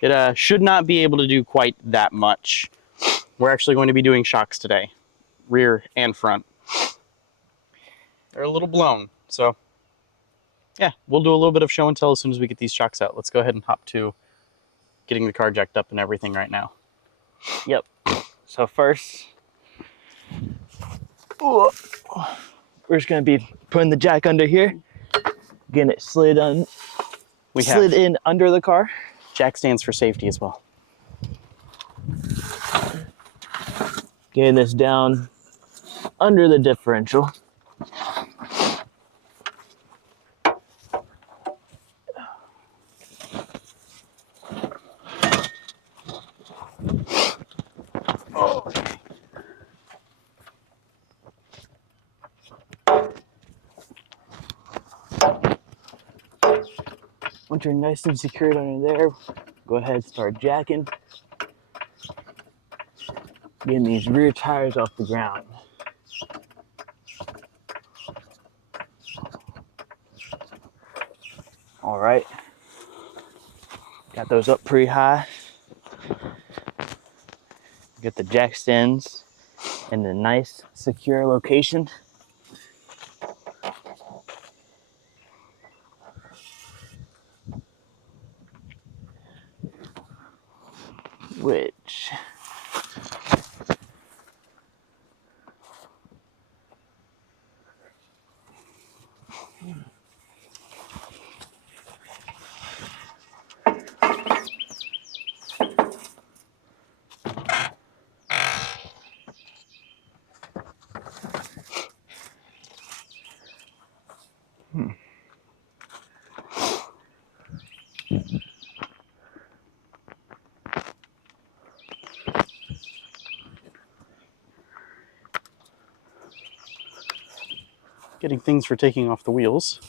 It should not be able to do quite that much. We're actually going to be doing shocks today, rear and front. They're a little blown, so yeah, we'll do a little bit of show and tell as soon as we get these shocks out. Let's go ahead and hop to getting the car jacked up and everything right now. Yep. So first, we're just gonna be putting the jack under here, getting it slid in under the car. Jack stands for safety as well. Getting this down under the differential. Once you're nice and secured under there, go ahead and start jacking. Getting these rear tires off the ground. All right. Got those up pretty high. Get the jack stands in a nice, secure location. Which Getting things for taking off the wheels.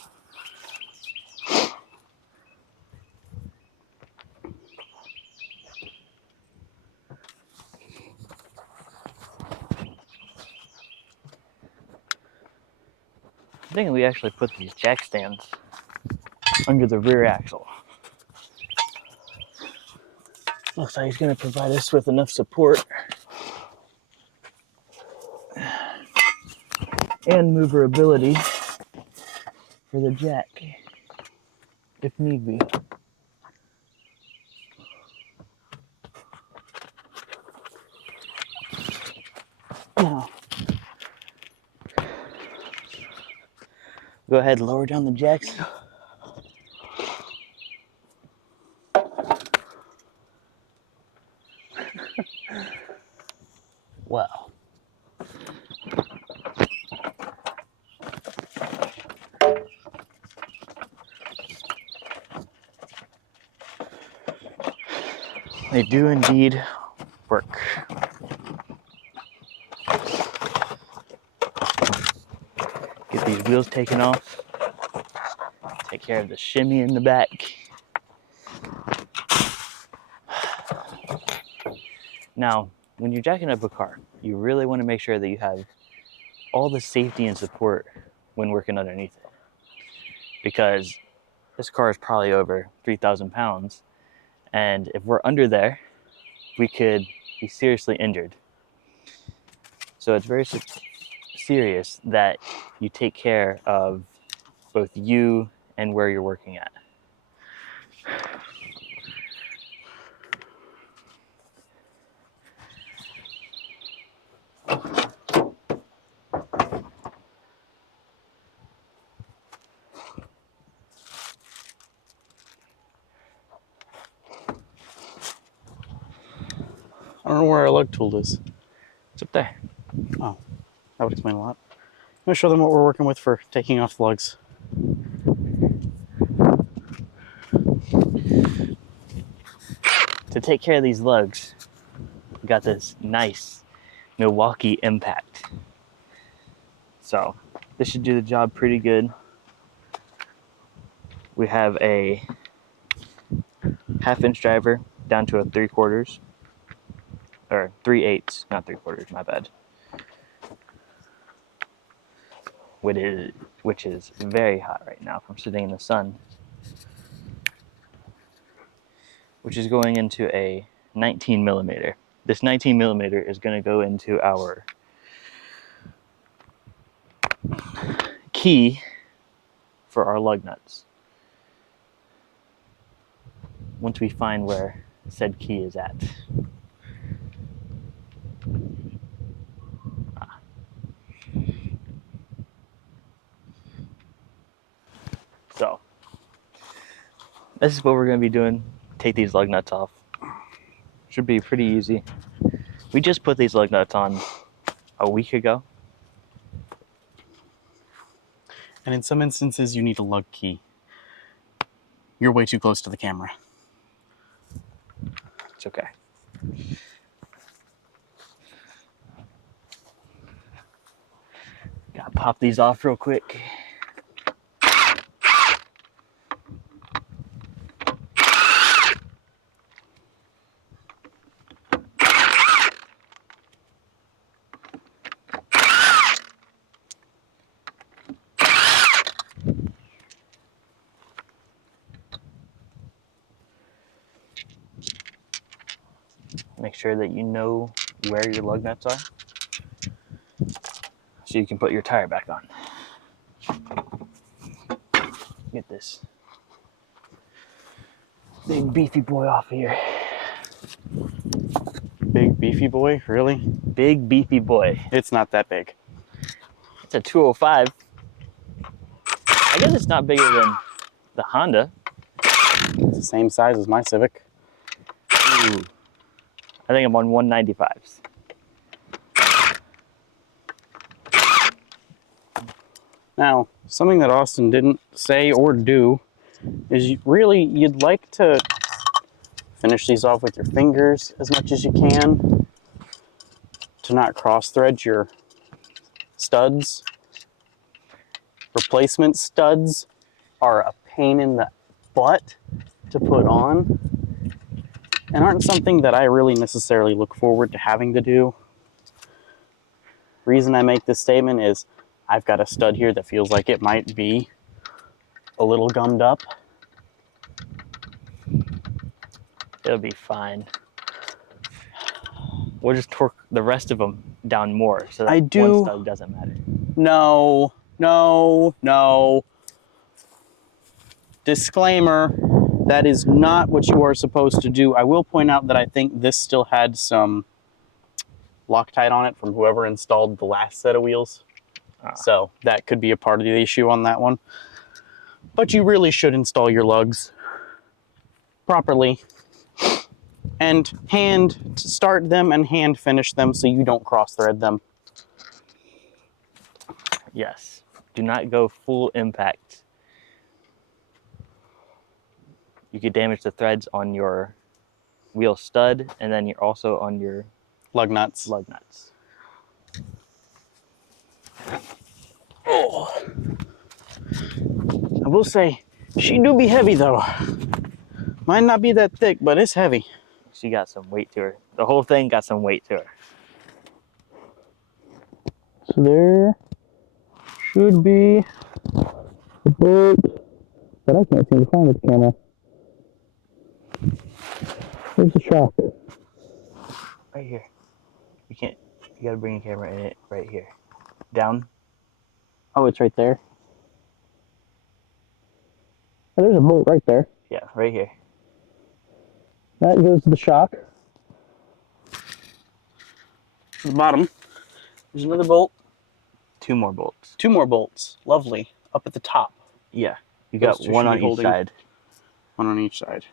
I think we actually put these jack stands under the rear axle. Looks like he's going to provide us with enough support and maneuverability for the jack, if need be. Now, go ahead and lower down the jacks. Wow. They do indeed work. Get these wheels taken off. Take care of the shimmy in the back. Now, when you're jacking up a car, you really want to make sure that you have all the safety and support when working underneath it. Because this car is probably over 3,000 pounds. And if we're under there, we could be seriously injured. So it's very serious that you take care of both you and where you're working at. I don't know where our lug tool is. It's up there. Oh, that would explain a lot. I'm going to show them what we're working with for taking off the lugs. To take care of these lugs, we got this nice Milwaukee impact. So this should do the job pretty good. We have a 1/2-inch driver down to a 3/4, or 3/8, not 3/4, my bad. Which is very hot right now from sitting in the sun. which is going into a 19 millimeter. This 19 millimeter is going to go into our key for our lug nuts. Once we find where said key is at. So, this is what we're going to be doing. Take these lug nuts off. Should be pretty easy. We just put these lug nuts on a week ago. And in some instances, you need a lug key. You're way too close to the camera. It's okay. Gotta pop these off real quick. Make sure that you know where your lug nuts are so you can put your tire back on. Get this big beefy boy off here. Big beefy boy? Really? Big beefy boy. It's not that big. It's a 205. I guess it's not bigger than the Honda. It's the same size as my Civic. Ooh. I think I'm on 195s. Now, something that Austin didn't say or do is you'd like to finish these off with your fingers as much as you can to not cross thread your studs. Replacement studs are a pain in the butt to put on and aren't something that I really necessarily look forward to having to do. Reason I make this statement is I've got a stud here that feels like it might be a little gummed up. It'll be fine. We'll just torque the rest of them down more so that one stud doesn't matter. No. Disclaimer, that is not what you are supposed to do. I will point out that I think this still had some Loctite on it from whoever installed the last set of wheels. So that could be a part of the issue on that one. But you really should install your lugs properly and hand start them and hand finish them so you don't cross thread them. Yes. Do not go full impact. You could damage the threads on your wheel stud and then you're also on your lug nuts. Oh. I will say, she do be heavy though. Might not be that thick, but it's heavy. She got some weight to her. The whole thing got some weight to her. So there should be a bolt that I can't seem to find with the camera. Where's the shock? Right here. You gotta bring your camera in it right here. Down. Oh, it's right there. Oh, there's a bolt right there. Yeah, right here. That goes to the shock. The bottom. There's another bolt. Two more bolts. Two more bolts. Lovely. Up at the top. Yeah. You got one on each side. One on each side.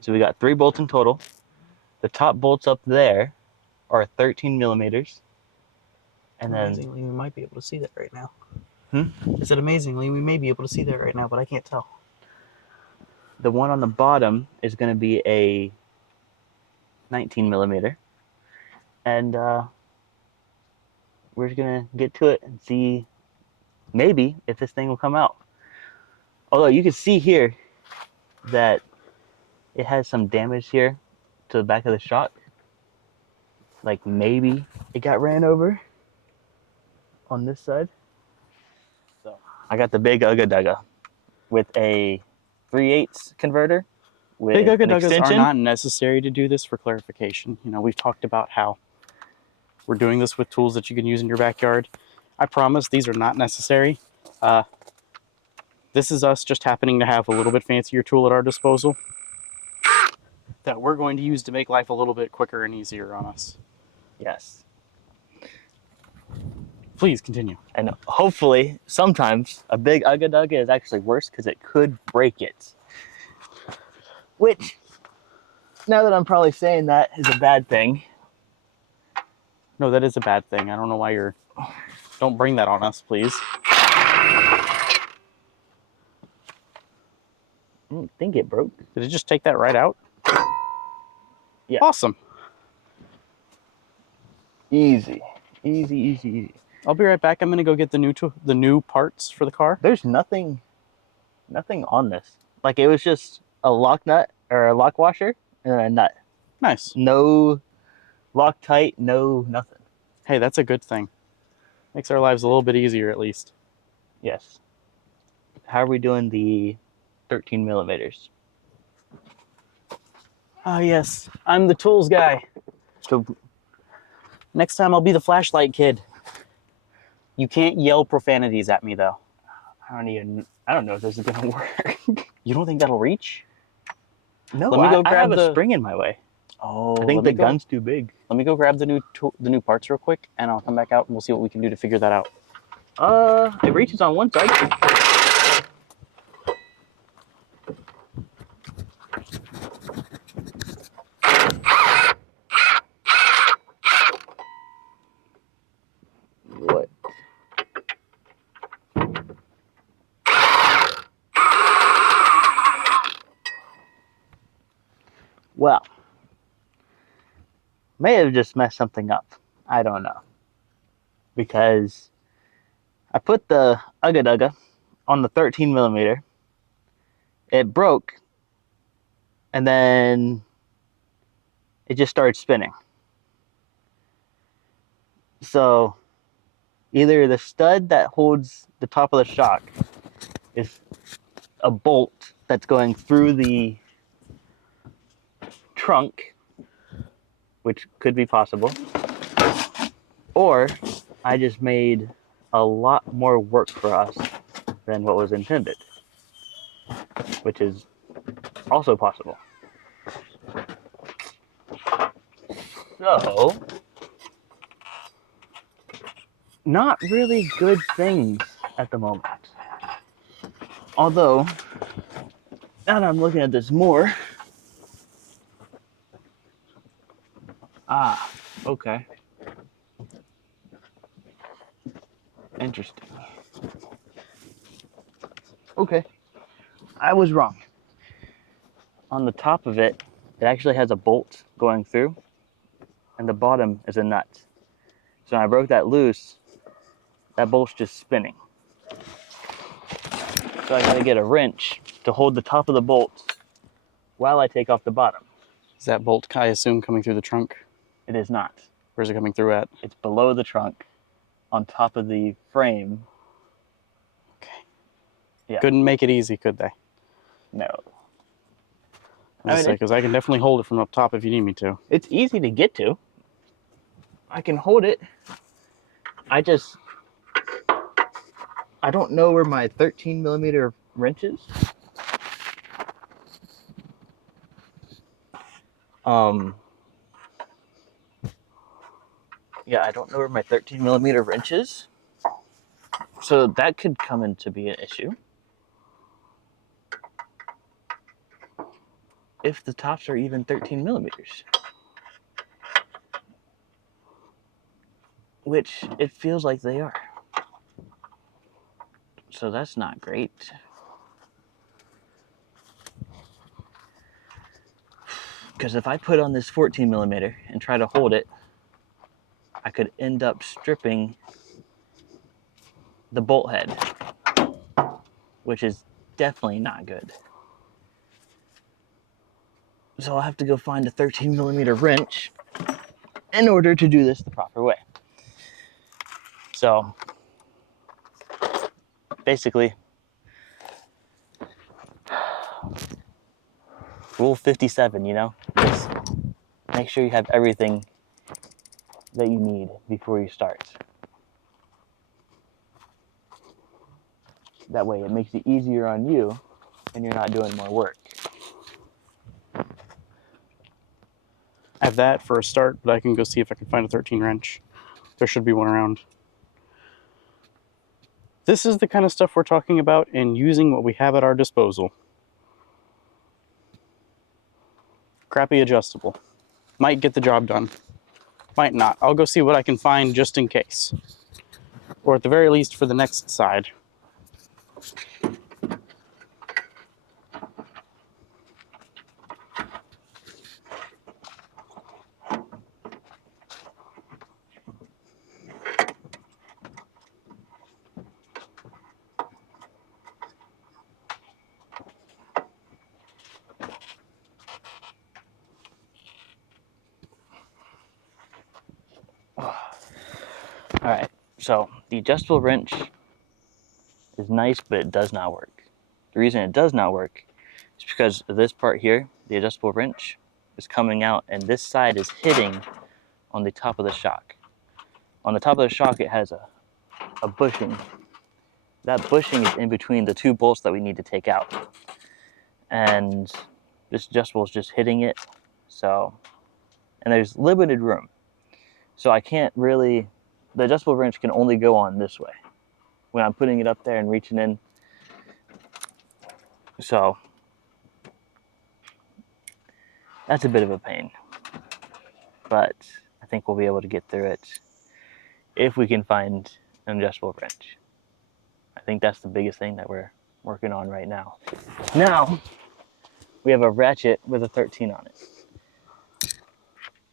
So we got 3 bolts in total. The top bolts up there are 13 millimeters. And then amazingly, we might be able to see that right now. I said amazingly, we may be able to see that right now, but I can't tell. The one on the bottom is going to be a 19 millimeter. And we're just going to get to it and see maybe if this thing will come out. Although you can see here that it has some damage here to the back of the shock. Like maybe it got ran over on this side. So I got the big Ugga Dugga with a 3/8 converter with Big an Ugga Duggas are extension. not necessary to do this for clarification. You know, we've talked about how we're doing this with tools that you can use in your backyard. I promise these are not necessary. This is us just happening to have a little bit fancier tool at our disposal that we're going to use to make life a little bit quicker and easier on us. Yes. Please continue. And hopefully, sometimes a big Ugga Dugga is actually worse because it could break it. Which, now that I'm probably saying that, is a bad thing. No, that is a bad thing. I don't know why you're... Don't bring that on us, please. I don't think it broke. Did it just take that right out? Yeah. Awesome. Easy. Easy, easy, easy. I'll be right back. I'm going to go get the new parts for the car. There's nothing on this. Like, it was just a lock nut or a lock washer and a nut. Nice. No Loctite, no nothing. Hey, that's a good thing. Makes our lives a little bit easier, at least. Yes. How are we doing the 13 millimeters? Ah, yes. I'm the tools guy. So Next time I'll be the flashlight kid. You can't yell profanities at me, though. I don't know if this is gonna work. You don't think that'll reach? No, Let me go I grab have the a spring in my way. Oh, I think the gun's too big. Let me go grab the new parts real quick, and I'll come back out and we'll see what we can do to figure that out. It reaches on one side. What? Well, may have just messed something up. I don't know. Because I put the Ugga Dugga on the 13 millimeter. It broke, and then it just started spinning. So either the stud that holds the top of the shock is a bolt that's going through the trunk, which could be possible, or I just made a lot more work for us than what was intended, which is also possible. So, not really good things at the moment. Although, now that I'm looking at this more, okay. Interesting. Okay, I was wrong. On the top of it, it actually has a bolt going through, and the bottom is a nut. So when I broke that loose, that bolt's just spinning. So I gotta get a wrench to hold the top of the bolt while I take off the bottom. Is that bolt, I assume, coming through the trunk? It is not. Where's it coming through at? It's below the trunk, on top of the frame. Okay. Yeah. Couldn't make it easy, could they? No. Because I can definitely hold it from up top if you need me to. It's easy to get to. I can hold it. I don't know where my 13 millimeter wrench is. Yeah, I don't know where my 13 millimeter wrench is. So that could come into be an issue. If the tops are even 13 millimeters. Which it feels like they are. So that's not great. Because if I put on this 14 millimeter and try to hold it, I could end up stripping the bolt head, which is definitely not good. So I'll have to go find a 13 millimeter wrench in order to do this the proper way. So basically, Rule 57, you know? Just make sure you have everything that you need before you start. That way it makes it easier on you and you're not doing more work. I have that for a start, but I can go see if I can find a 13 wrench. There should be one around. This is the kind of stuff we're talking about and using what we have at our disposal. Crappy adjustable. Might get the job done. Might not. I'll go see what I can find just in case. Or at the very least for the next side. All right, so the adjustable wrench is nice, but it does not work. The reason it does not work is because this part here, the adjustable wrench, is coming out and this side is hitting on the top of the shock. On the top of the shock, it has a bushing. That bushing is in between the two bolts that we need to take out. And this adjustable is just hitting it. So, and there's limited room. So I can't really, the adjustable wrench can only go on this way when I'm putting it up there and reaching in. So that's a bit of a pain, but I think we'll be able to get through it if we can find an adjustable wrench. I think that's the biggest thing that we're working on right now. Now, we have a ratchet with a 13 on it.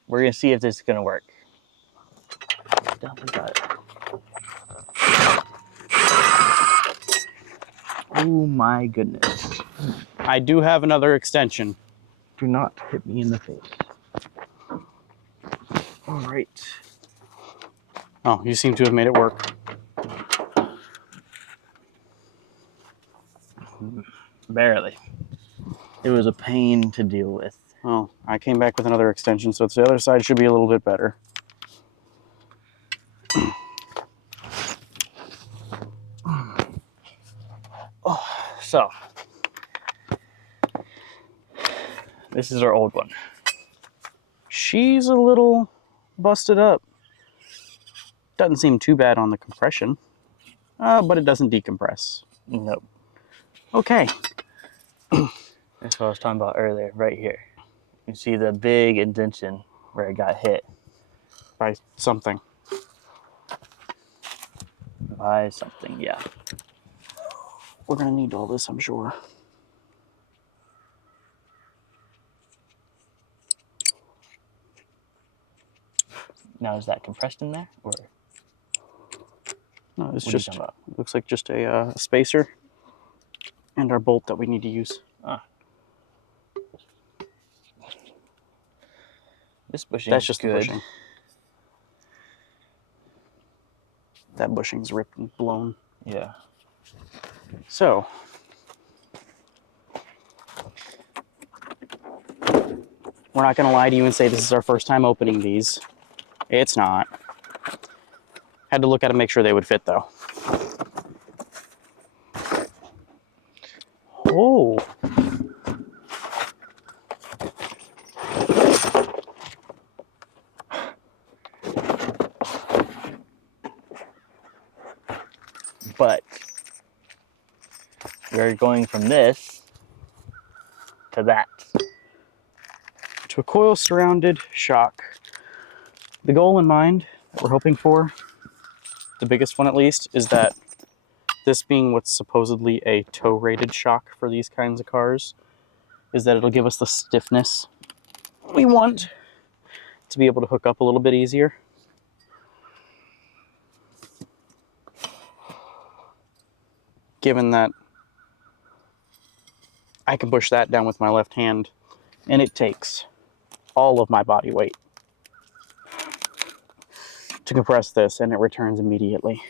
We're gonna see if this is gonna work. Definitely got it. Oh my goodness. I do have another extension. Do not hit me in the face. All right. Oh, you seem to have made it work. Barely. It was a pain to deal with. Oh, I came back with another extension, so the other side should be a little bit better. So, this is our old one. She's a little busted up. Doesn't seem too bad on the compression, but it doesn't decompress. Nope. Okay. That's what I was talking about earlier, right here. You see the big indentation where it got hit. By something. By something, yeah. We're gonna need all this, I'm sure. Now, is that compressed in there, or? No, it's What just, it looks like just a spacer and our bolt that we need to use. Ah. This bushing That's is just good. the bushing. That bushing's ripped and blown. Yeah. So, we're not gonna lie to you and say this is our first time opening these. It's not. Had to look at them, make sure they would fit though. Oh. But we're going from this to that. To a coil surrounded shock. The goal in mind that we're hoping for, the biggest one at least, is that this being what's supposedly a tow rated shock for these kinds of cars, is that it'll give us the stiffness we want to be able to hook up a little bit easier. Given that I can push that down with my left hand and it takes all of my body weight to compress this and it returns immediately.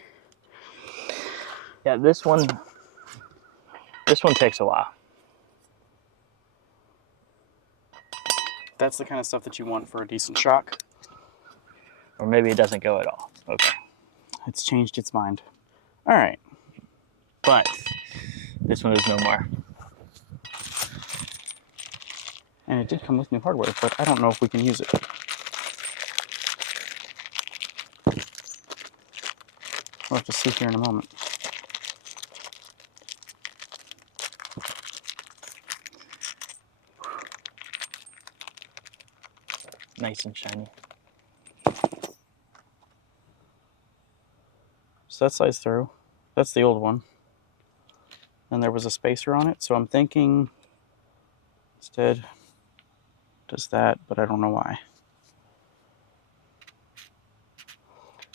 Yeah, this one takes a while. That's the kind of stuff that you want for a decent shock. Or maybe it doesn't go at all. Okay. It's changed its mind. All right. But this one is no more. And it did come with new hardware, but I don't know if we can use it. We'll have to see here in a moment. Nice and shiny. So that slides through. That's the old one. And there was a spacer on it, so I'm thinking instead does that, but I don't know why.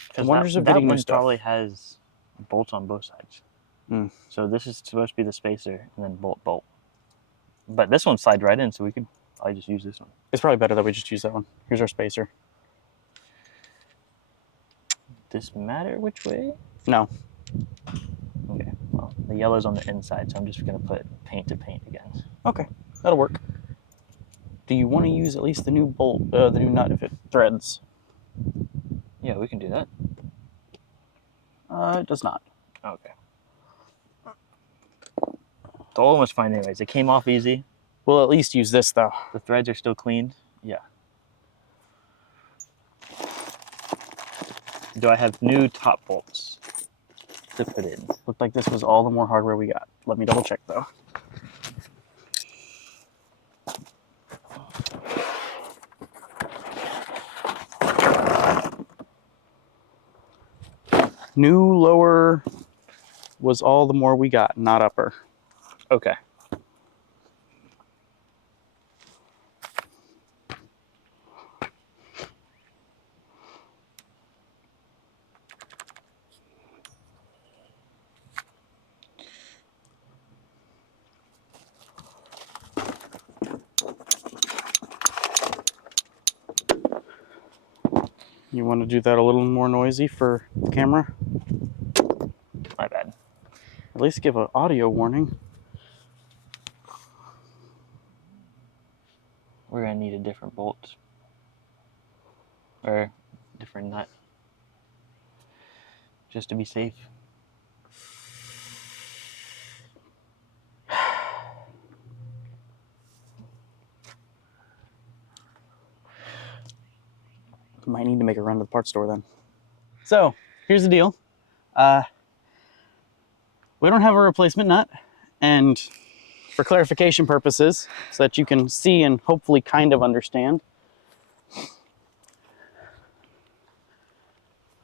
Because wonders of that getting new one stuff. probably has bolts on both sides. Mm. So this is supposed to be the spacer and then bolt, bolt. But this one slides right in, so we could probably just use this one. It's probably better that we just use that one. Here's our spacer. Does it matter which way? No. Okay, well, the yellow's on the inside, so I'm just going to put paint to paint again. Okay, that'll work. Do you want to use at least the new bolt, the new nut if it threads? Yeah, we can do that. It does not. Okay. The old one was fine anyways. It came off easy. We'll at least use this though. The threads are still cleaned. Yeah. Do I have new top bolts to put in? Looked like this was all the more hardware we got. Let me double check though. New lower was all the more we got, not upper. Okay. You want to do that a little more noisy for the camera? My bad. At least give an audio warning. We're going to need a different bolt. Or different nut. Just to be safe. Might need to make a run to the parts store then. So, here's the deal. We don't have a replacement nut, and for clarification purposes, so that you can see and hopefully kind of understand,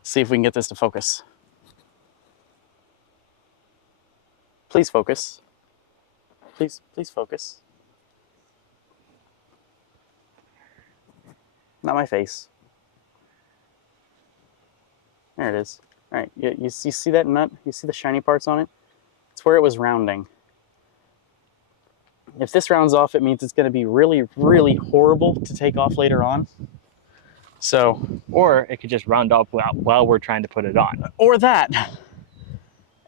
see if we can get this to focus. Please focus. Please focus. Not my face. There it is. All right, you see that nut? You see the shiny parts on it? It's where it was rounding. If this rounds off, it means it's going to be really, really horrible to take off later on. So, Or it could just round off while we're trying to put it on. or that.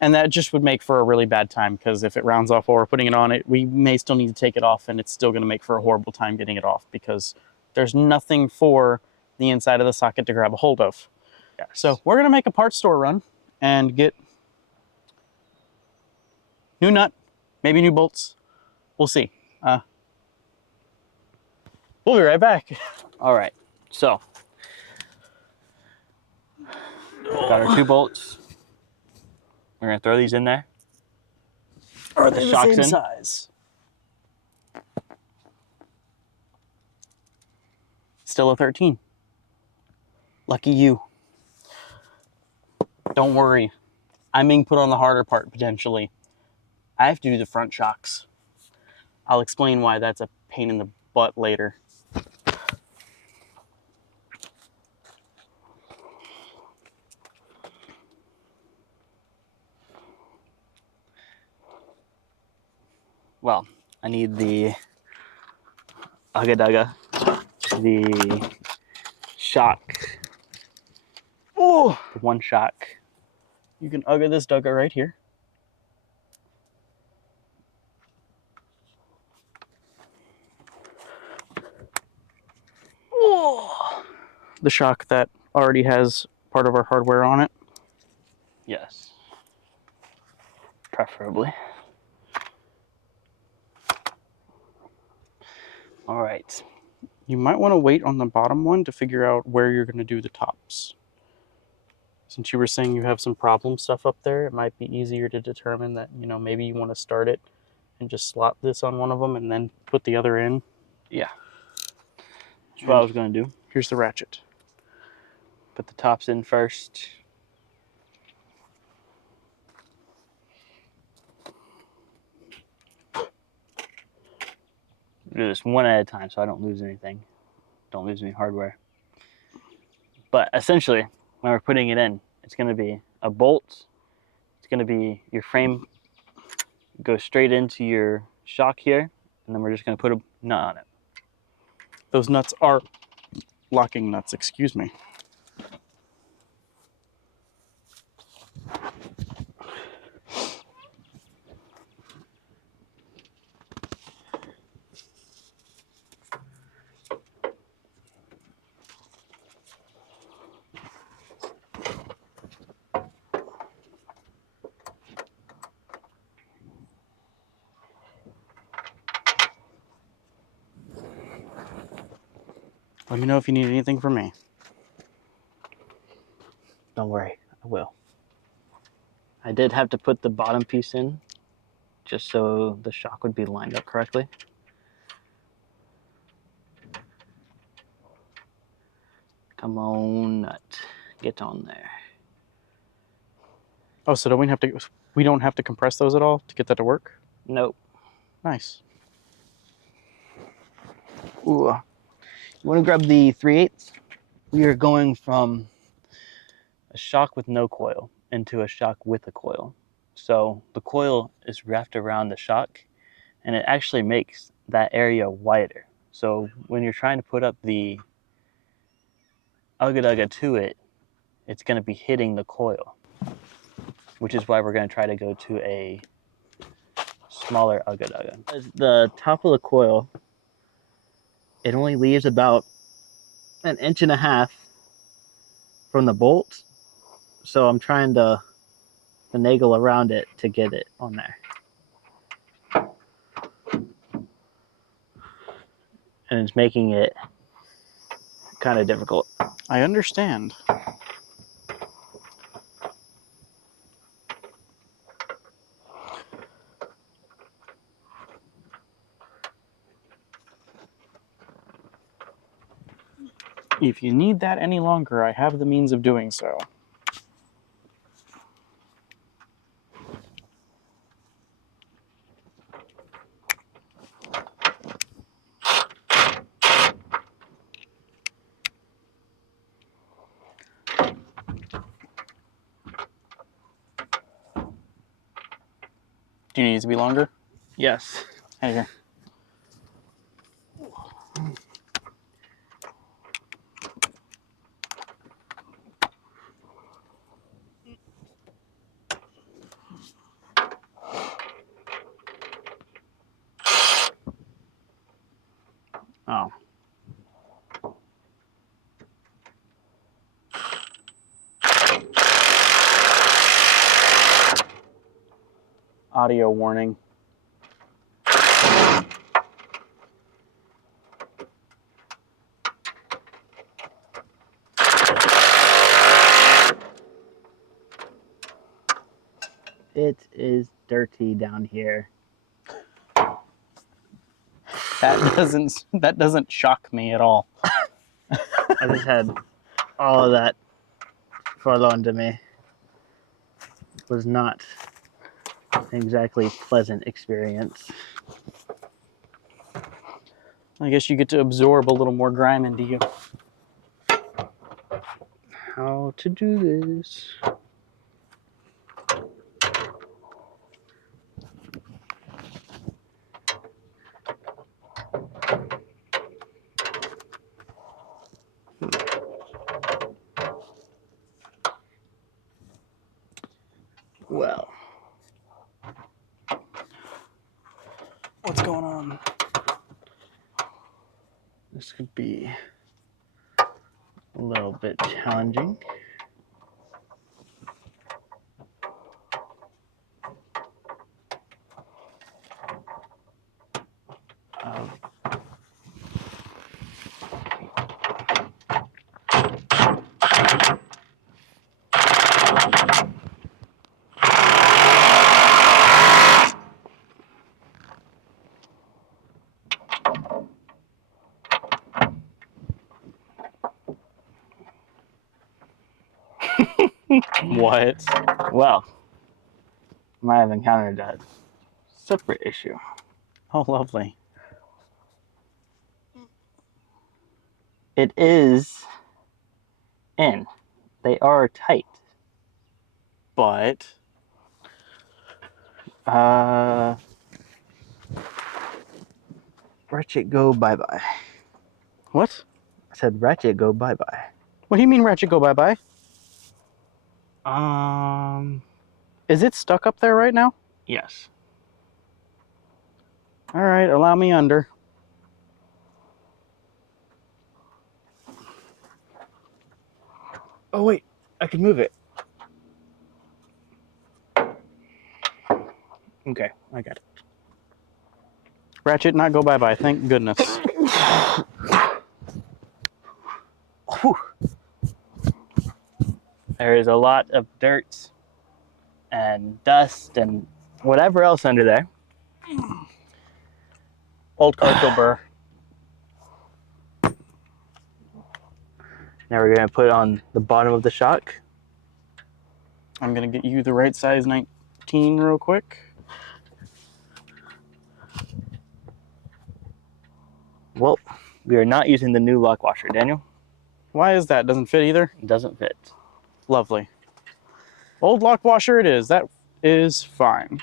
And that just would make for a really bad time, because if it rounds off while we're putting it on, we may still need to take it off, and it's still going to make for a horrible time getting it off, because there's nothing for the inside of the socket to grab a hold of. Yes. So we're going to make a parts store run and get new nut, maybe new bolts. We'll see. We'll be right back. All right. So, got our 2 bolts. We're going to throw these in there. Are they the Shocks same in. size? Still a 13. Lucky you. Don't worry. I'm being put on the harder part, potentially. I have to do the front shocks. I'll explain why that's a pain in the butt later. Well, I need the Ugga Dugga, the shock, Oh, the 1 shock. you can ugga this dugga right here. the shock that already has part of our hardware on it? Yes. Preferably. All right. You might want to wait on the bottom one to figure out where you're going to do the tops. Since you were saying you have some problem stuff up there, it might be easier to determine that, you know, maybe you want to start it and just slot this on one of them and then put the other in. Yeah. That's what I was going to do. Here's the ratchet. Put the tops in first. Do this one at a time so I don't lose anything. Don't lose any hardware. But essentially, when we're putting it in, it's going to be a bolt. It's going to be your frame goes straight into your shock here, and then we're just going to put a nut on it. Those nuts are locking nuts, excuse me. Let me know if you need anything from me. Don't worry, I will. I did have to put the bottom piece in just so the shock would be lined up correctly. Come on, nut. Get on there. Oh, so we don't have to compress those at all to get that to work? Nope. Nice. Ooh. You want to grab the 3/8? We are going from a shock with no coil into a shock with a coil. So the coil is wrapped around the shock, and it actually makes that area wider. So when you're trying to put up the ugga to it, it's going to be hitting the coil, which is why we're going to try to go to a smaller ugga. The top of the coil, it only leaves about 1.5 inches from the bolt, so I'm trying to finagle around it to get it on there. And it's making it kind of difficult. I understand. If you need that any longer, I have the means of doing so. Do you need it to be longer? Yes. Hey, here. Oh. Audio warning. It is dirty down here. That doesn't shock me at all. I just had all of that fall onto me. It was not an exactly pleasant experience. I guess you get to absorb a little more grime into you. How to do this? Well, What's going on? this could be a little bit challenging. What? Well, I might have encountered a separate issue. Oh, lovely. It is in. They are tight. But Ratchet go bye-bye. what? I said ratchet go bye-bye. What do you mean ratchet go bye-bye? Is it stuck up there right now? Yes. All right, allow me under. Oh wait, I can move it. Okay, I got it. Ratchet not go bye-bye, thank goodness. Whew. There is a lot of dirt and dust and whatever else under there. Old Carco burr. Now we're gonna put it on the bottom of the shock. I'm gonna get you the right size 19 real quick. Well, we are not using the new lock washer, Daniel. Why is that? Doesn't fit either? It doesn't fit. Lovely. Old lock washer it is. That is fine.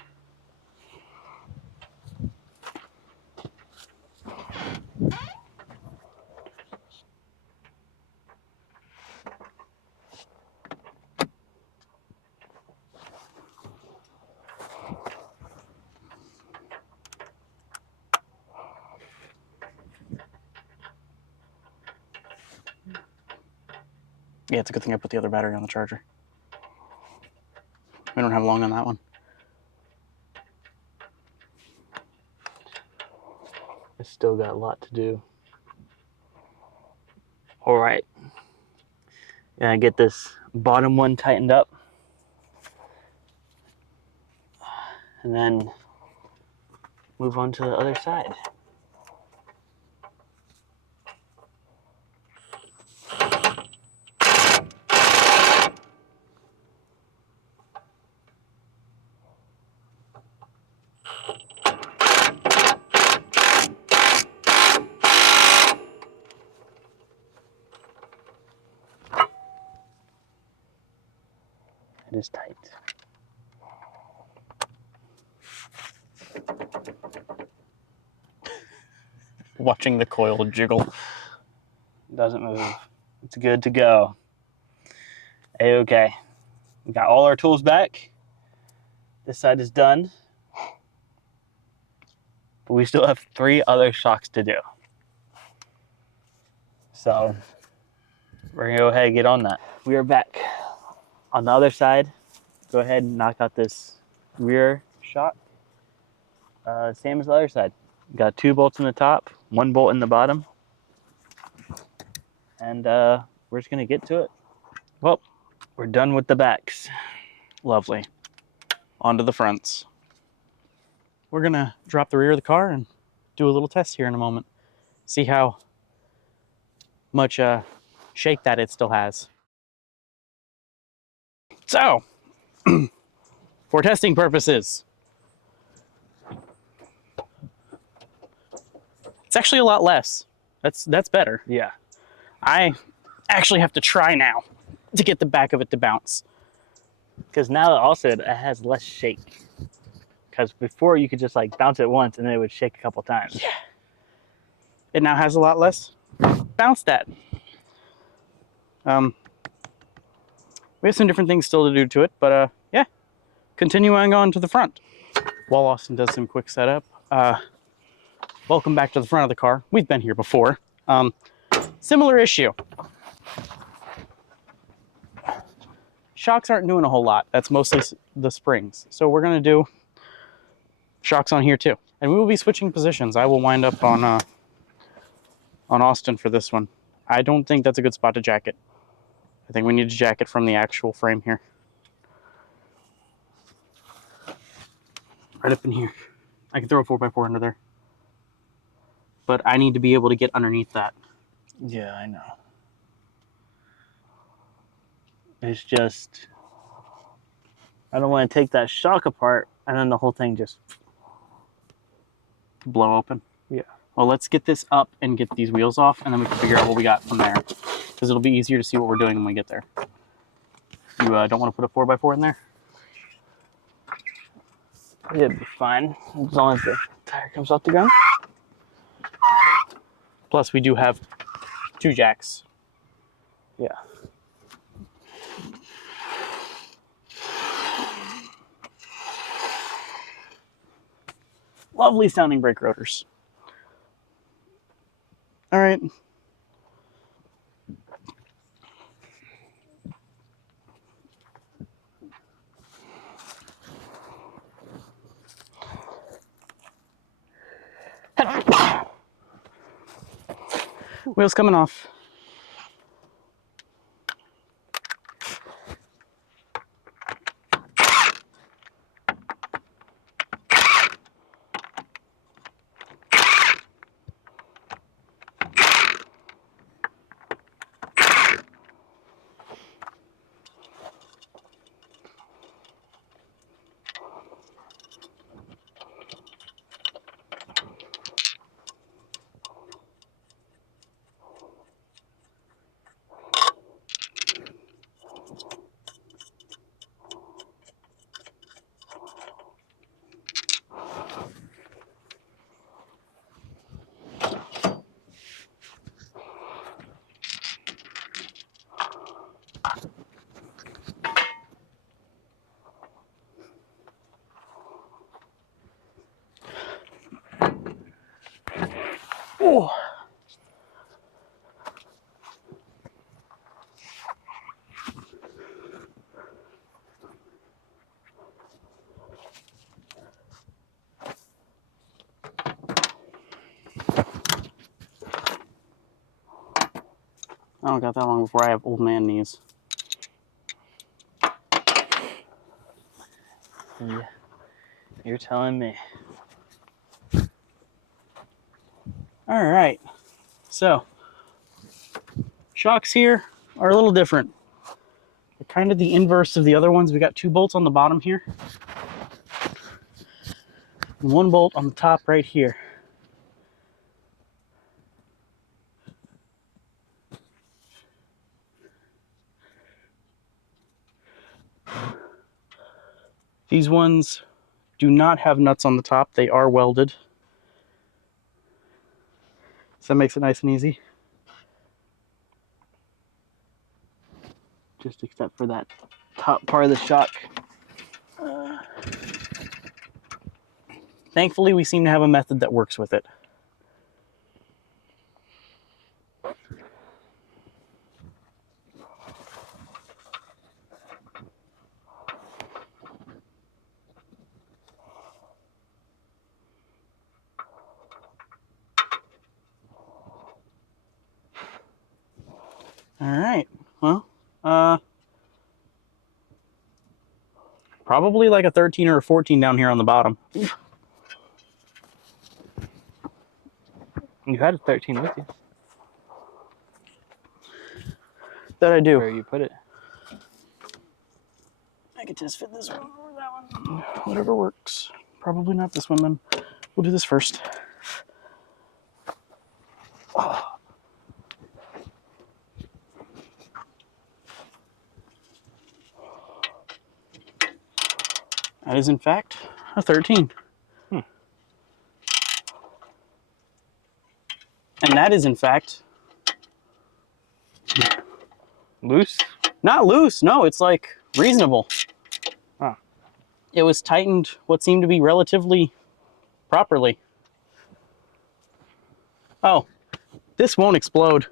Yeah, it's a good thing I put the other battery on the charger. We don't have long on that one. I still got a lot to do. All right. Gonna get this bottom one tightened up. And then move on to the other side. It is tight. Watching the coil jiggle. Doesn't move. It's good to go. A-okay. We got all our tools back. This side is done. But we still have 3 other shocks to do. So we're gonna go ahead and get on that. We are back. On the other side, go ahead and knock out this rear shock. Same as the other side. Got 2 bolts in the top, 1 bolt in the bottom. And we're just gonna get to it. Well, we're done with the backs. Lovely. Onto the fronts. We're gonna drop the rear of the car and do a little test here in a moment. See how much shake that it still has. So, for testing purposes, it's actually a lot less. That's better. Yeah. I actually have to try now to get the back of it to bounce. Because now also it has less shake. Because before you could just like bounce it once and then it would shake a couple times. Yeah. It now has a lot less bounce that. We have some different things still to do to it, but yeah, continuing on to the front. While Austin does some quick setup, welcome back to the front of the car. We've been here before. Similar issue. shocks aren't doing a whole lot. That's mostly the springs. So we're going to do shocks on here too. And we will be switching positions. I will wind up on Austin for this one. I don't think that's a good spot to jack it. I think we need to jack it from the actual frame here. Right up in here. I can throw a 4x4 under there. But I need to be able to get underneath that. Yeah, I know. It's just, I don't want to take that shock apart and then the whole thing just Blow open. Yeah. Well, let's get this up and get these wheels off, and then we can figure out what we got from there. Because it'll be easier to see what we're doing when we get there. You don't want to put a 4x4 in there? It'd be fine as long as the tire comes off the ground. Plus, we do have 2 jacks. Yeah. Lovely sounding brake rotors. All right. Wheels coming off. Oh. I don't got that long before I have old man knees. Yeah. You're telling me. All right. So, shocks here are a little different. They're kind of the inverse of the other ones. We got 2 bolts on the bottom here. And 1 bolt on the top right here. These ones do not have nuts on the top. They are welded. So that makes it nice and easy. Just except for that top part of the shock. Thankfully, we seem to have a method that works with it. All right. Well, probably like a 13 or a 14 down here on the bottom. You had a 13 with you. That I do. Where you put it. I could just fit this one or that one. Whatever works. Probably not this one then. We'll do this first. Oh. That is in fact a 13. And that is in fact Loose? not loose. No, it's like reasonable. Huh. It was tightened what seemed to be relatively properly. Oh, this won't explode.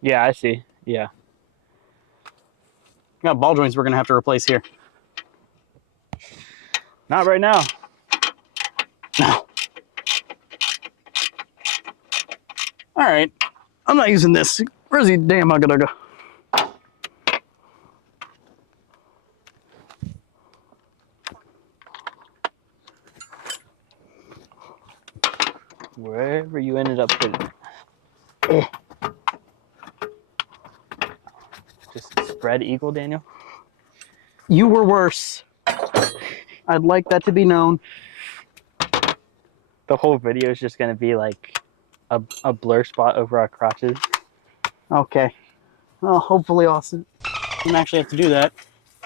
Yeah, I see. Yeah. Got ball joints we're gonna have to replace here. Not right now. No. All right, I'm not using this. Where's the damn ugga dugga? Wherever you ended up putting it. Just spread eagle, Daniel. You were worse. I'd like that to be known. The whole video is just gonna be like a blur spot over our crotches. Okay. Well, hopefully Austin doesn't actually have to do that.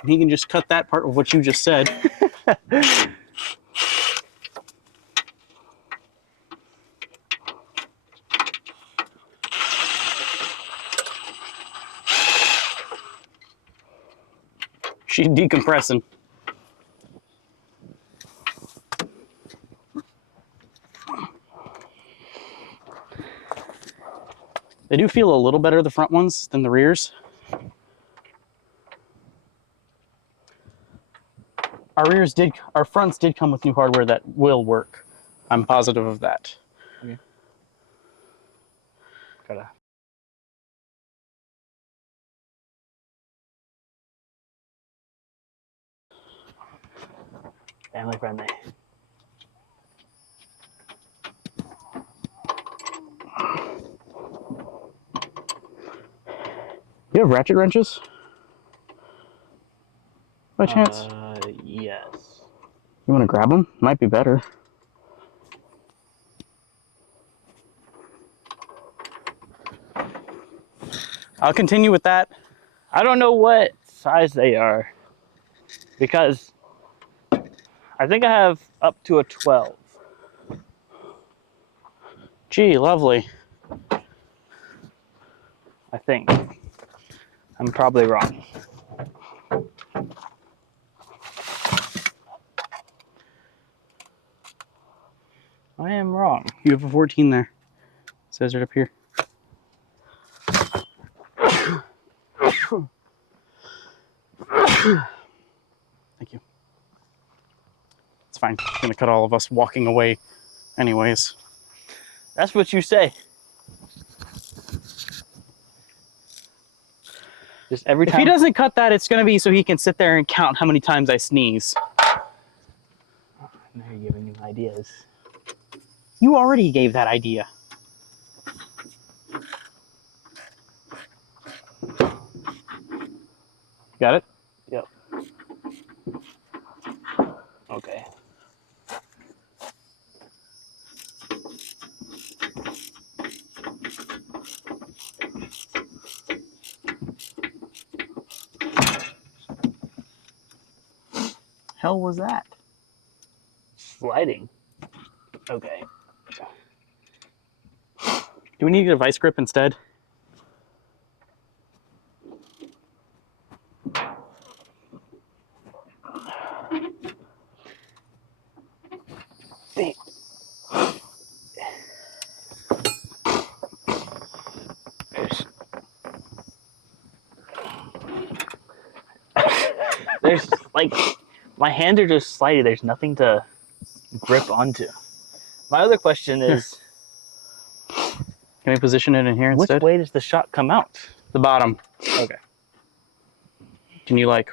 He can just cut that part of what you just said. She's decompressing. They do feel a little better, the front ones, than the rears. Our fronts did come with new hardware that will work. I'm positive of that. Okay. Gotta. Family friendly. You have ratchet wrenches? By chance? Yes. You want to grab them? Might be better. I'll continue with that. I don't know what size they are because I think I have up to a 12. Gee, lovely. I think. I'm probably wrong. I am wrong. You have a 14 there. It says it up here. Thank you. It's fine. It's gonna cut all of us walking away anyways. That's what you say. Just every If time. he doesn't cut that, it's gonna be so he can sit there and count how many times I sneeze. Now you're giving me ideas. You already gave that idea. Got it? Yep. Okay. Hell was that? Sliding. Okay. Do we need to get a vice grip instead? Damn. There's like my hands are just sliding. There's nothing to grip onto. My other question is, Can we position it in here which instead? way does the shot come out? The bottom. Okay. Can you like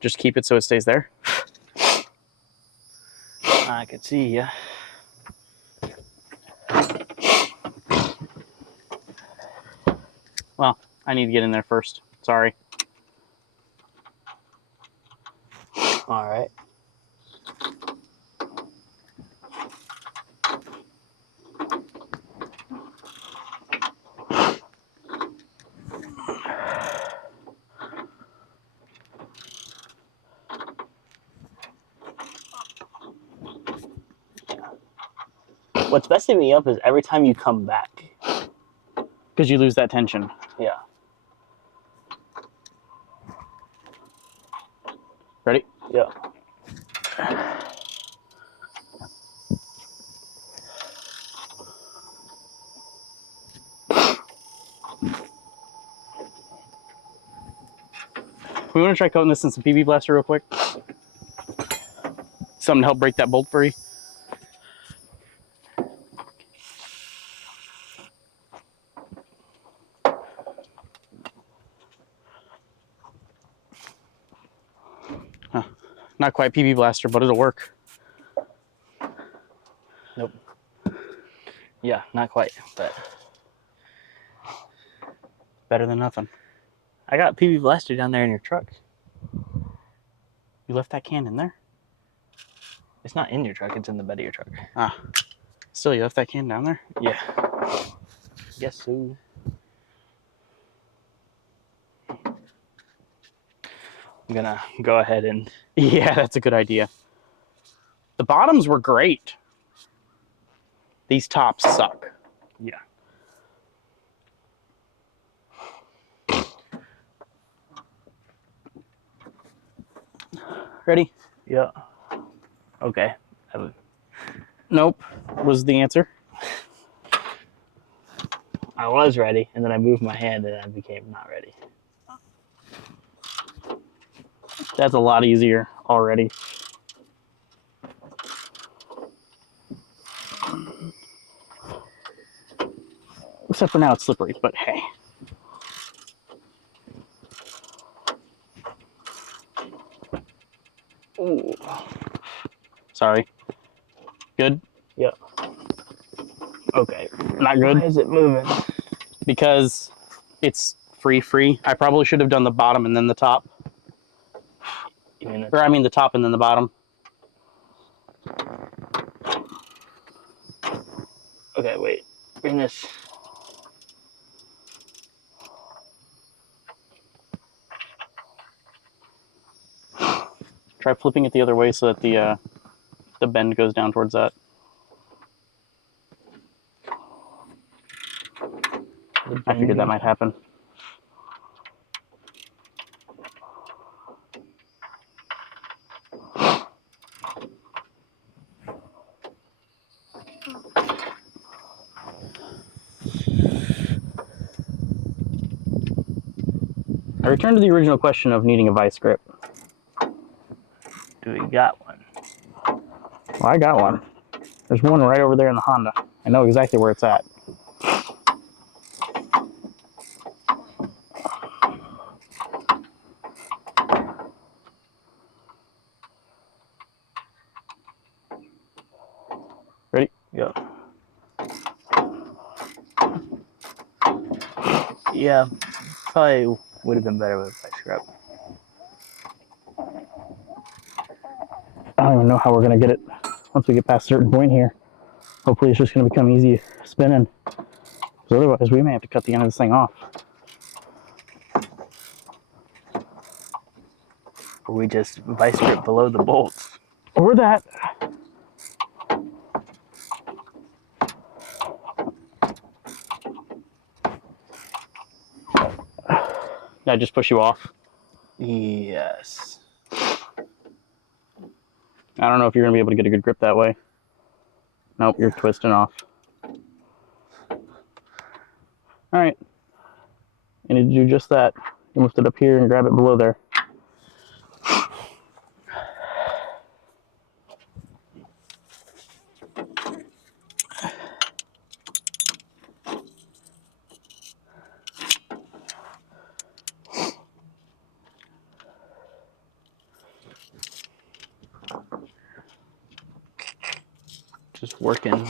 just keep it so it stays there? I can see, yeah. Well, I need to get in there first. Sorry. All right. What's messing me up is every time you come back. Because you lose that tension. Yeah. Ready? Yeah. We want to try coating this in some PB Blaster real quick. Something to help break that bolt free. Huh. Not quite PB Blaster, but it'll work. Nope. Yeah, not quite, but Better than nothing. I got PB Blaster down there in your truck. You left that can in there? It's not in your truck, it's in the bed of your truck. Ah. Still, you left that can down there? Yeah. Guess so. I'm gonna go ahead and... Yeah, that's a good idea. The bottoms were great. These tops suck. Yeah. Ready? Yeah. Okay. Nope, was the answer. I was ready, and then I moved my hand, and I became not ready. That's a lot easier already. Except for now it's slippery, but hey. Ooh. Sorry. Good? Yeah. Okay. Not good? Why is it moving? Because it's free. I probably should have done the bottom and then the top. You mean Or I mean the top and then the bottom. Okay, wait. Bring this. Try flipping it the other way so that the bend goes down towards that. I figured that might happen. I return to the original question of needing a vice grip. Do we got one? Well, I got one. There's one right over there in the Honda. I know exactly where it's at. Ready? Yeah. Yeah, probably would have been better with a vice grip. I don't even know how we're going to get it once we get past a certain point here. Hopefully it's just going to become easy spinning. Because otherwise we may have to cut the end of this thing off. Or we just vice grip below the bolts. Or that. Did I just push you off? Yes. I don't know if you're going to be able to get a good grip that way. Nope, you're twisting off. Alright. You need to do just that. You lift it up here and grab it below there. Just working.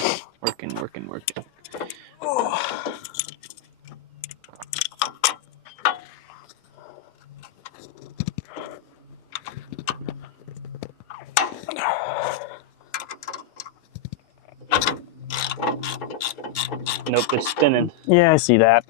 Nope, it's spinning. Yeah, I see that.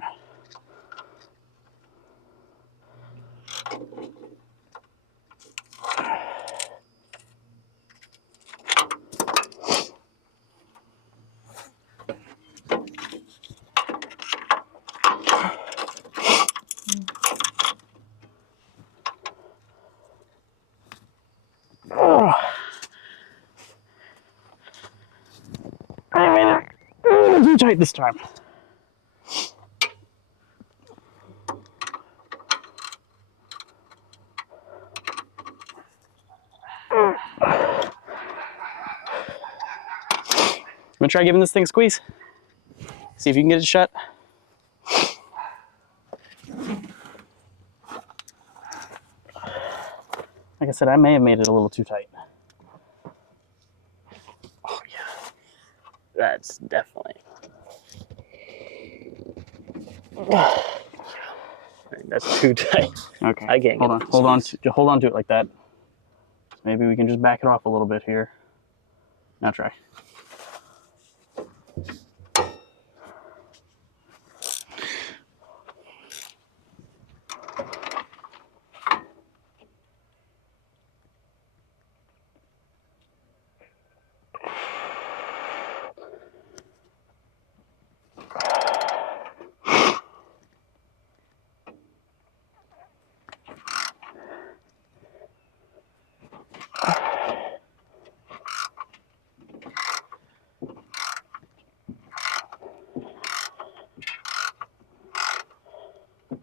I made it too tight this time. gonna try giving this thing a squeeze. See if you can get it shut. Like I said, I may have made it a little too tight. Oh yeah, that's definitely. That's too tight. Okay. I can't. Hold on. Hold on to it like that. Maybe we can just back it off a little bit here. Now try.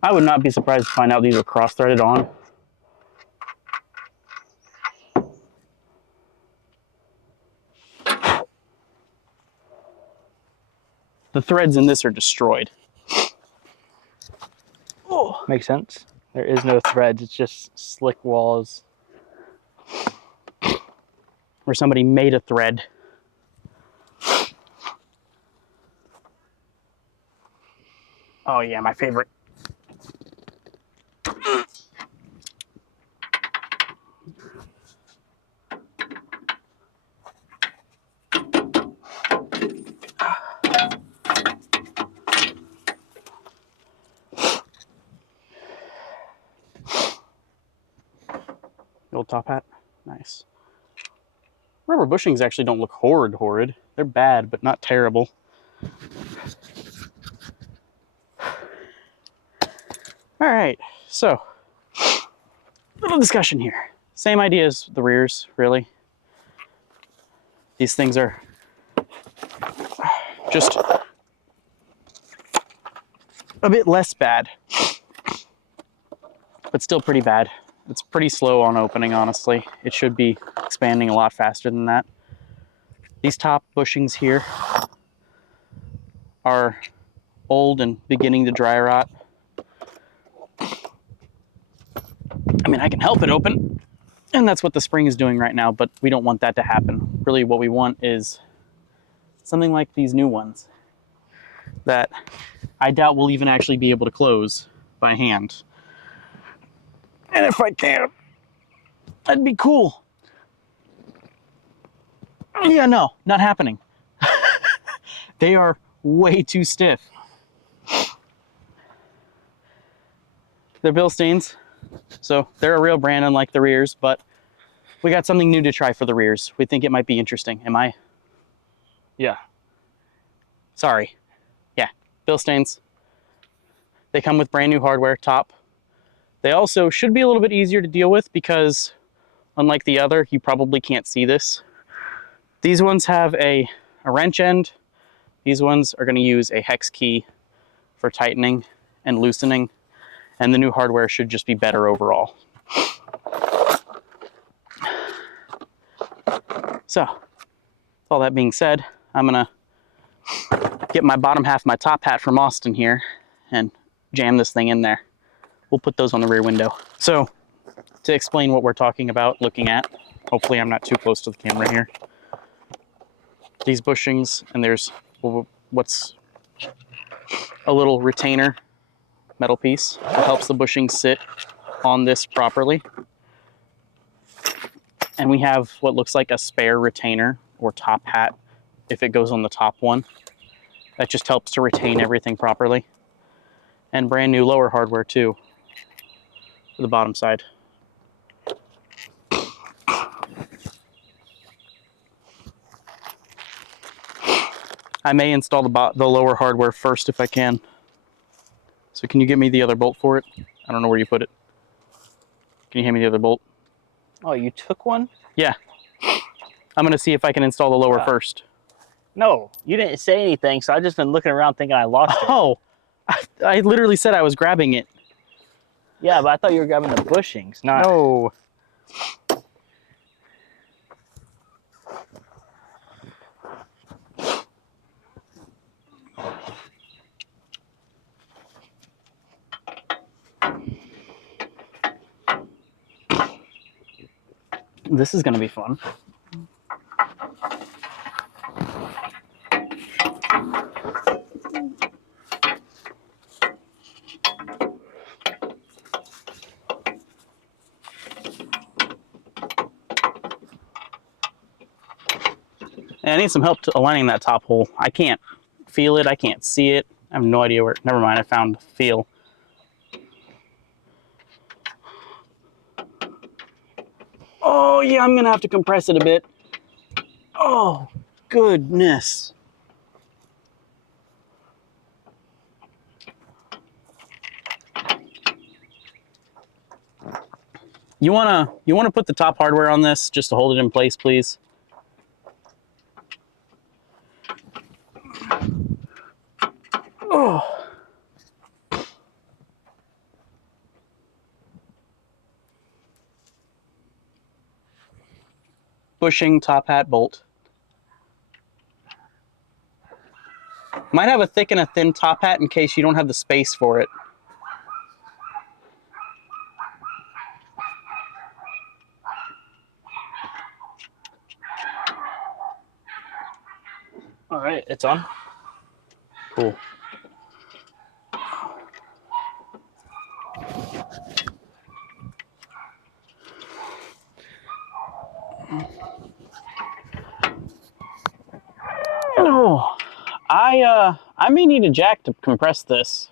I would not be surprised to find out these are cross-threaded on. The threads in this are destroyed. Oh, makes sense. There is no threads. It's just slick walls. Where somebody made a thread. Oh yeah, my favorite. The old top hat. Nice. Rubber bushings actually don't look horrid. They're bad, but not terrible. All right, so little discussion here. Same idea as the rears, really. These things are just a bit less bad, but still pretty bad. It's pretty slow on opening, honestly. It should be expanding a lot faster than that. These top bushings here are old and beginning to dry rot. I mean, I can help it open, and that's what the spring is doing right now, but we don't want that to happen. Really, what we want is something like these new ones that I doubt we'll even actually be able to close by hand. And if I can, that'd be cool. Yeah, no, not happening. They are way too stiff. They're Bilsteins, so they're a real brand unlike the rears, but we got something new to try for the rears. We think it might be interesting. Am I? Yeah. Sorry. Yeah, Bilsteins. They come with brand new hardware, top. They also should be a little bit easier to deal with because unlike the other, you probably can't see this. These ones have a wrench end. These ones are going to use a hex key for tightening and loosening, and the new hardware should just be better overall. So, with all that being said, I'm going to get my bottom half of my top hat from Austin here and jam this thing in there. We'll put those on the rear window. So, to explain what we're talking about, looking at, hopefully I'm not too close to the camera here. These bushings, and there's what's a little retainer metal piece that helps the bushing sit on this properly. And we have what looks like a spare retainer or top hat if it goes on the top one. That just helps to retain everything properly. And brand new lower hardware too for the bottom side. I may install the lower hardware first if I can. So can you get me the other bolt for it? I don't know where you put it. Can you hand me the other bolt? Oh, you took one? Yeah. I'm going to see if I can install the lower first. No, you didn't say anything, so I've just been looking around thinking I lost it. Oh, I literally said I was grabbing it. Yeah, but I thought you were grabbing the bushings, not... No. This is going to be fun. And I need some help to aligning that top hole. I can't feel it. I can't see it. I have no idea where. Never mind. I found feel. Oh, yeah. I'm going to have to compress it a bit. Oh, goodness. You wanna put the top hardware on this just to hold it in place, please? Oh. Bushing top hat bolt. Might have a thick and a thin top hat in case you don't have the space for it. All right, it's on. Cool. Oh, I may need a jack to compress this.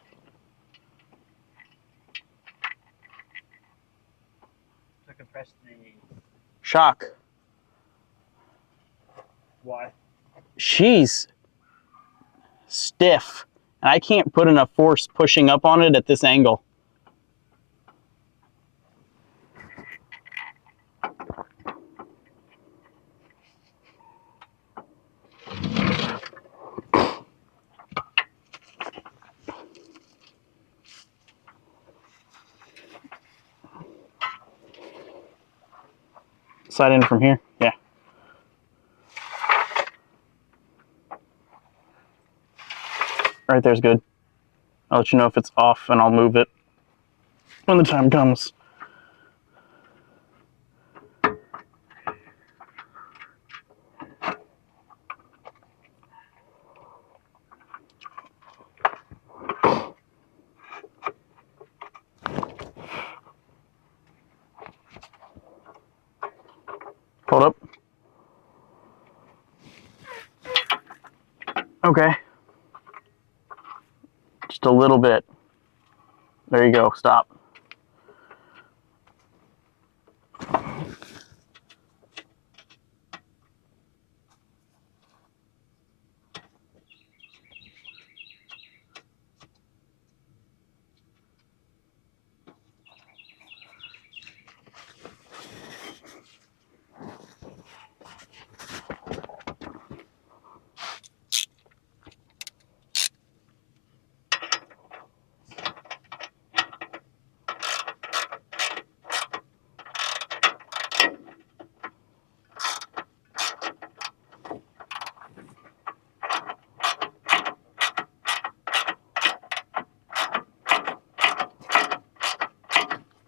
To compress the Shock. why? She's stiff, and I can't put enough force pushing up on it at this angle. Slide in from here. Yeah. Right there's good. I'll let you know if it's off, and I'll move it when the time comes. Hold up. Okay. Just a little bit. There you go. Stop.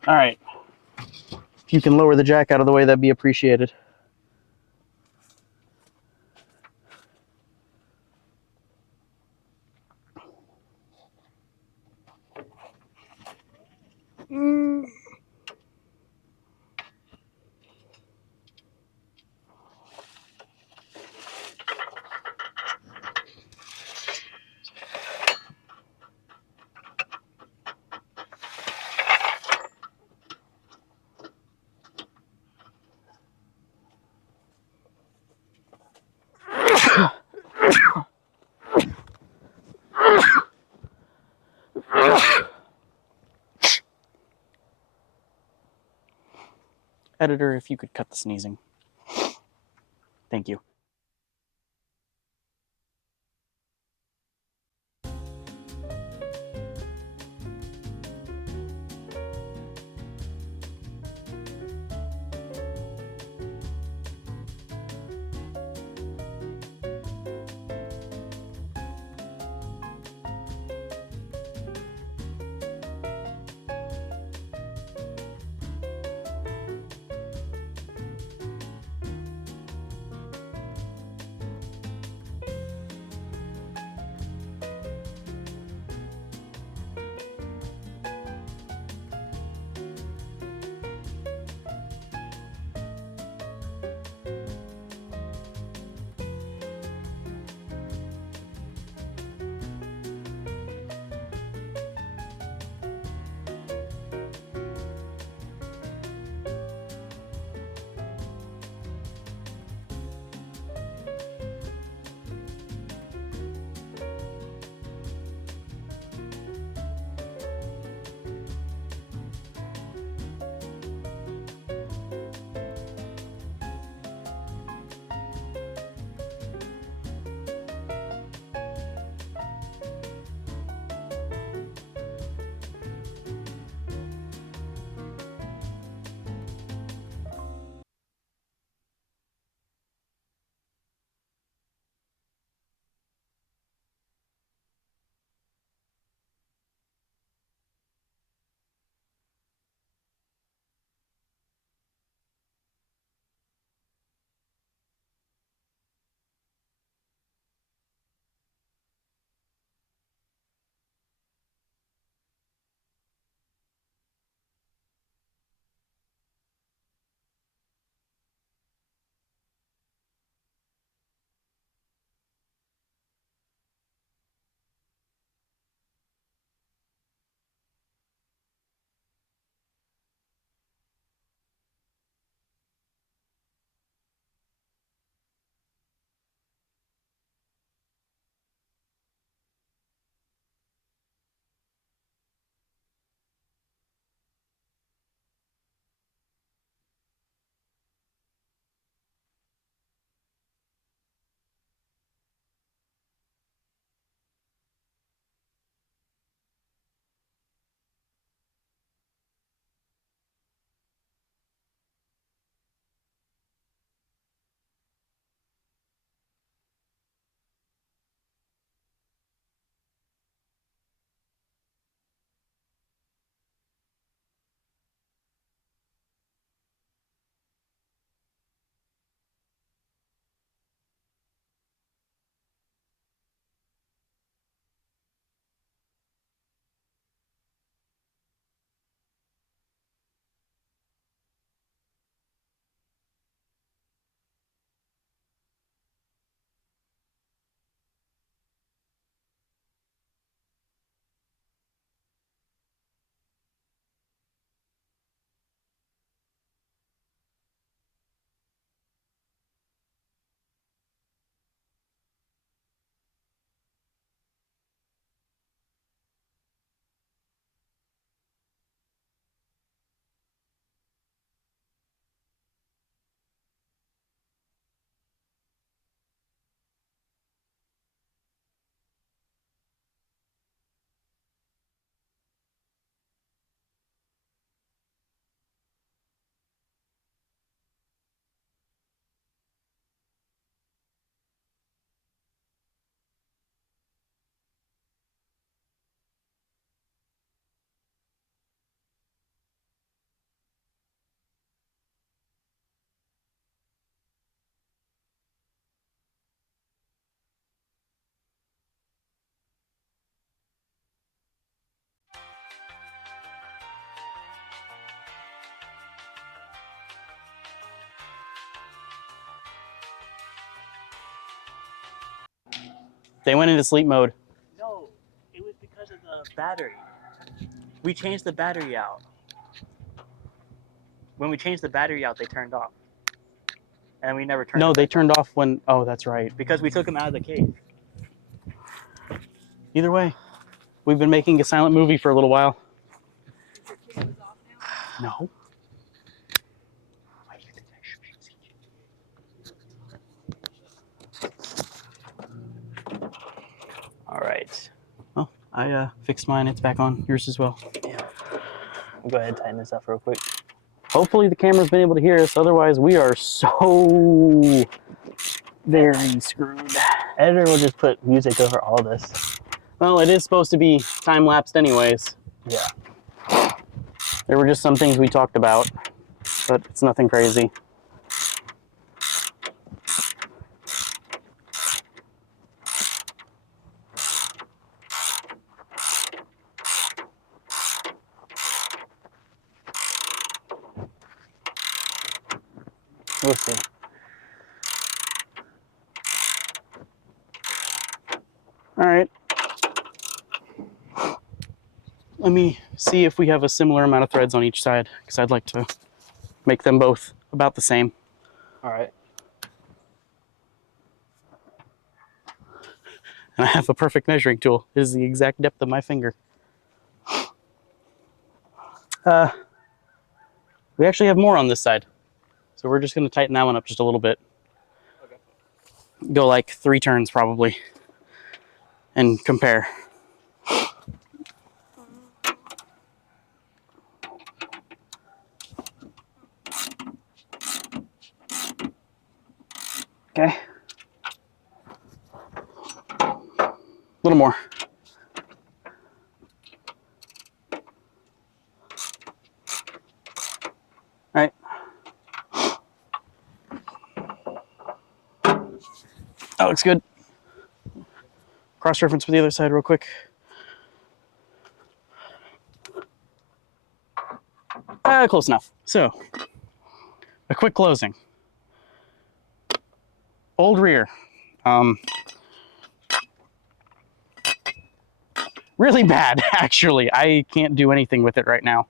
All right. If you can lower the jack out of the way, that'd be appreciated. Editor, if you could cut the sneezing. Thank you. They went into sleep mode. No, it was because of the battery. We changed the battery out. When we changed the battery out, they turned off. And we never turned No, it they back turned on. off when... Oh, that's right. Because we took them out of the cage. Either way, we've been making a silent movie for a little while. No. All right. Oh, I fixed mine. It's back on. Yours as well. Yeah. We'll go ahead and tighten this up real quick. Hopefully the camera's been able to hear us. Otherwise, we are so very screwed. Editor will just put music over all this. Well, it is supposed to be time-lapsed anyways. Yeah. There were just some things we talked about, but it's nothing crazy. We'll see. All right. Let me see if we have a similar amount of threads on each side, because I'd like to make them both about the same. All right. And I have a perfect measuring tool. It is the exact depth of my finger. We actually have more on this side. So we're just going to tighten that one up just a little bit. Okay. Go like 3 turns probably. And compare. Okay. A little more. All right. That looks good. Cross-reference with the other side real quick. Close enough. So, a quick closing. Old rear. Really bad, actually. I can't do anything with it right now.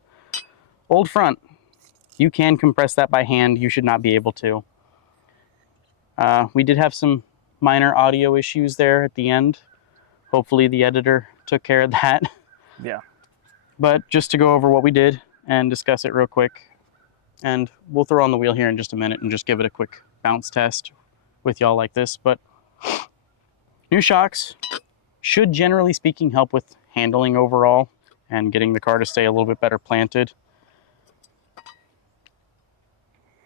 Old front. You can compress that by hand. You should not be able to. We did have some minor audio issues there at the end. Hopefully the editor took care of that. Yeah. But just to go over what we did and discuss it real quick. And we'll throw on the wheel here in just a minute and just give it a quick bounce test with y'all like this. But new shocks should, generally speaking, help with handling overall and getting the car to stay a little bit better planted.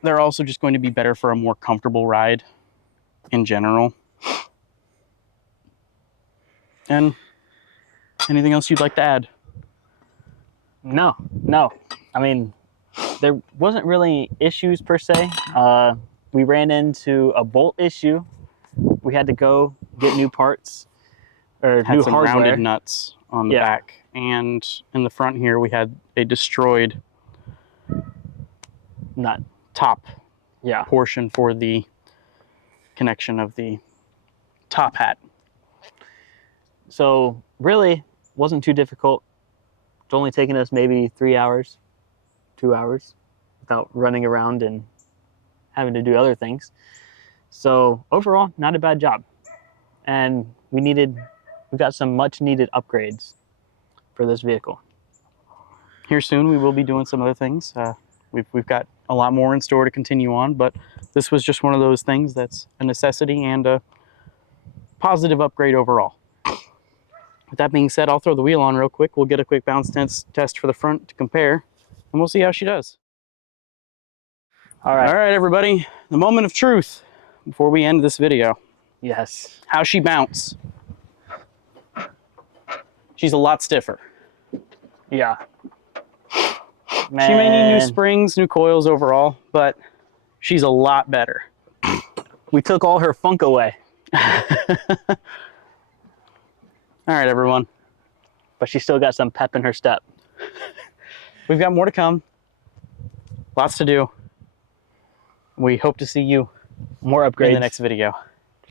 They're also just going to be better for a more comfortable ride in general. And anything else you'd like to add? No. I mean, there wasn't really issues per se. We ran into a bolt issue. We had to go get new parts or Had new some hardware. rounded nuts on the back, and in the front here we had a destroyed nut top Yeah. portion for the connection of the top hat. So really wasn't too difficult. It's only taken us maybe 3 hours, 2 hours without running around and having to do other things. So overall, not a bad job. And we got some much needed upgrades for this vehicle. Here soon we will be doing some other things. We've got a lot more in store to continue on, but this was just one of those things that's a necessity and a positive upgrade overall. With that being said, I'll throw the wheel on real quick. We'll get a quick bounce test for the front to compare, and we'll see how she does. All right. All right, everybody. The moment of truth before we end this video. Yes. How's she bounce? She's a lot stiffer. Yeah. Man. She may need new springs, new coils overall, but she's a lot better. We took all her funk away. All right, everyone. But she still got some pep in her step. We've got more to come. Lots to do. We hope to see you More upgrades in the next video.